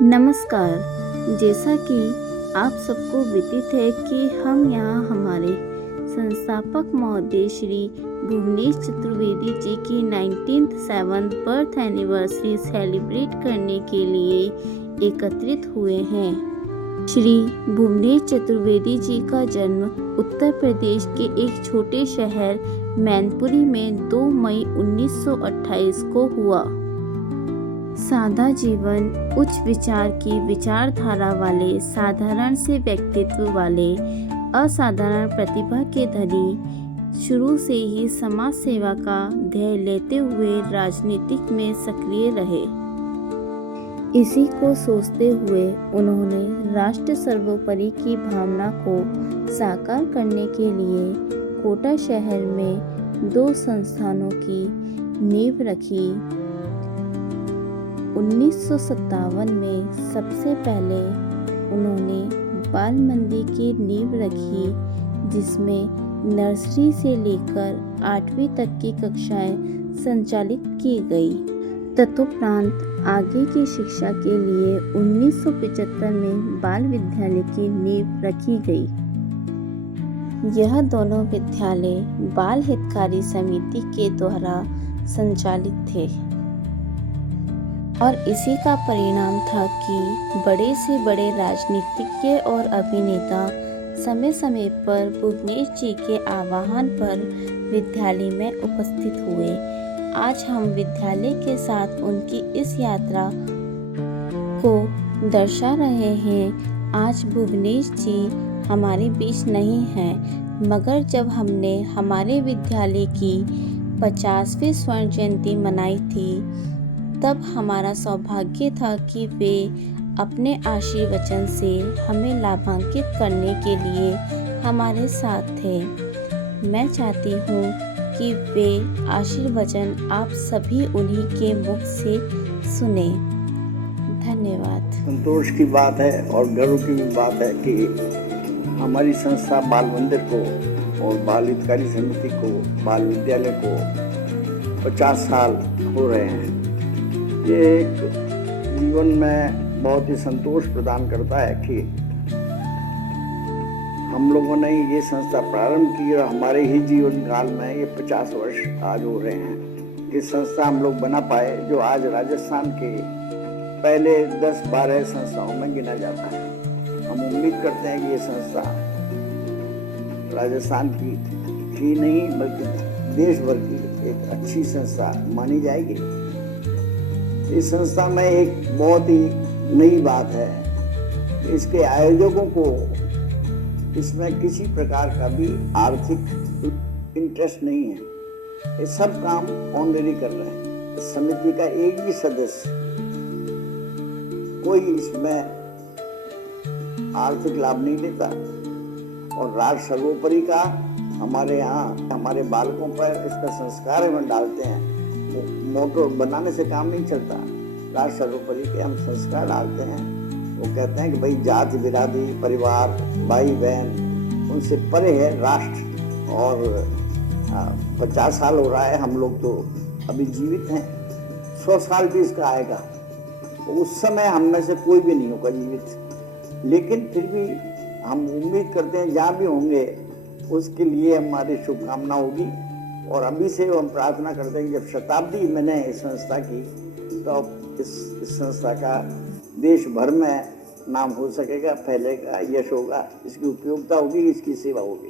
नमस्कार। जैसा कि आप सबको विदित है कि हम यहाँ हमारे संस्थापक महोदय श्री भुवनेश चतुर्वेदी जी की 97th बर्थ एनिवर्सरी सेलिब्रेट करने के लिए एकत्रित हुए हैं। श्री भुवनेश चतुर्वेदी जी का जन्म उत्तर प्रदेश के एक छोटे शहर मैनपुरी में 2 मई 1928 को हुआ। सादा जीवन, उच्च विचार की विचारधारा वाले, साधारण से व्यक्तित्व वाले, असाधारण प्रतिभा के धनी, शुरू से ही समाज सेवा का ध्येय लेते हुए राजनीतिक में सक्रिय रहे। इसी को सोचते हुए उन्होंने राष्ट्र सर्वोपरि की भावना को साकार करने के लिए कोटा शहर में 2 संस्थानों की नींव रखी। 1957 में सबसे पहले उन्होंने बाल मंदिर की नींव रखी, जिसमें नर्सरी से लेकर 8वीं तक की कक्षाएं संचालित की गई। तदुपरांत आगे की शिक्षा के लिए 1975 में बाल विद्यालय की नींव रखी गई। यह दोनों विद्यालय बाल हितकारी समिति के द्वारा संचालित थे और इसी का परिणाम था कि बड़े से बड़े राजनीतिज्ञ और अभिनेता समय समय पर भुवनेश जी के आह्वान पर विद्यालय में उपस्थित हुए। आज हम विद्यालय के साथ उनकी इस यात्रा को दर्शा रहे हैं। आज भुवनेश जी हमारे बीच नहीं हैं, मगर जब हमने हमारे विद्यालय की 50वीं स्वर्ण जयंती मनाई थी, तब हमारा सौभाग्य था कि वे अपने आशीर्वचन से हमें लाभान्वित करने के लिए हमारे साथ थे। मैं चाहती हूँ कि वे आशीर्वचन आप सभी उन्हीं के मुख से सुने। धन्यवाद। संतोष की बात है और गर्व की भी बात है कि हमारी संस्था बाल मंदिर को और बाल हितकारी समिति को, बाल विद्यालय को 50 साल हो रहे हैं। ये एक जीवन में बहुत ही संतोष प्रदान करता है कि हम लोगों ने ये संस्था प्रारंभ की और हमारे ही जीवन काल में ये 50 वर्ष आज हो रहे हैं। ये संस्था हम लोग बना पाए, जो आज राजस्थान के पहले 10-12 संस्थाओं में गिना जाता है। हम उम्मीद करते हैं कि ये संस्था राजस्थान की ही नहीं बल्कि देश भर की एक अच्छी संस्था मानी जाएगी। इस संस्था में एक बहुत ही नई बात है, इसके आयोजकों को इसमें किसी प्रकार का भी आर्थिक इंटरेस्ट नहीं है। ये सब काम ऑनरेडी कर रहे हैं। इस समिति का एक भी सदस्य कोई इसमें आर्थिक लाभ नहीं लेता और राष्ट्र सर्वोपरि का हमारे यहाँ हमारे बालकों पर इसका संस्कार हम डालते हैं। मोटो बनाने से काम नहीं चलता, राष्ट्र सर्वोपरि के हम संस्कार डालते हैं। वो कहते हैं कि भाई जाति बिरादरी, परिवार, भाई बहन उनसे परे है राष्ट्र। और 50 साल हो रहा है, हम लोग तो अभी जीवित हैं। 100 साल भी इसका आएगा, तो उस समय हम में से कोई भी नहीं होगा जीवित, लेकिन फिर भी हम उम्मीद करते हैं जहाँ भी होंगे उसके लिए हमारी शुभकामना होगी। और अभी से हम प्रार्थना करते हैं कि जब शताब्दी मैंने इस संस्था की, तो इस संस्था का देश भर में नाम हो सकेगा, फैलेगा, यश होगा, इसकी उपयोगिता होगी, इसकी सेवा होगी।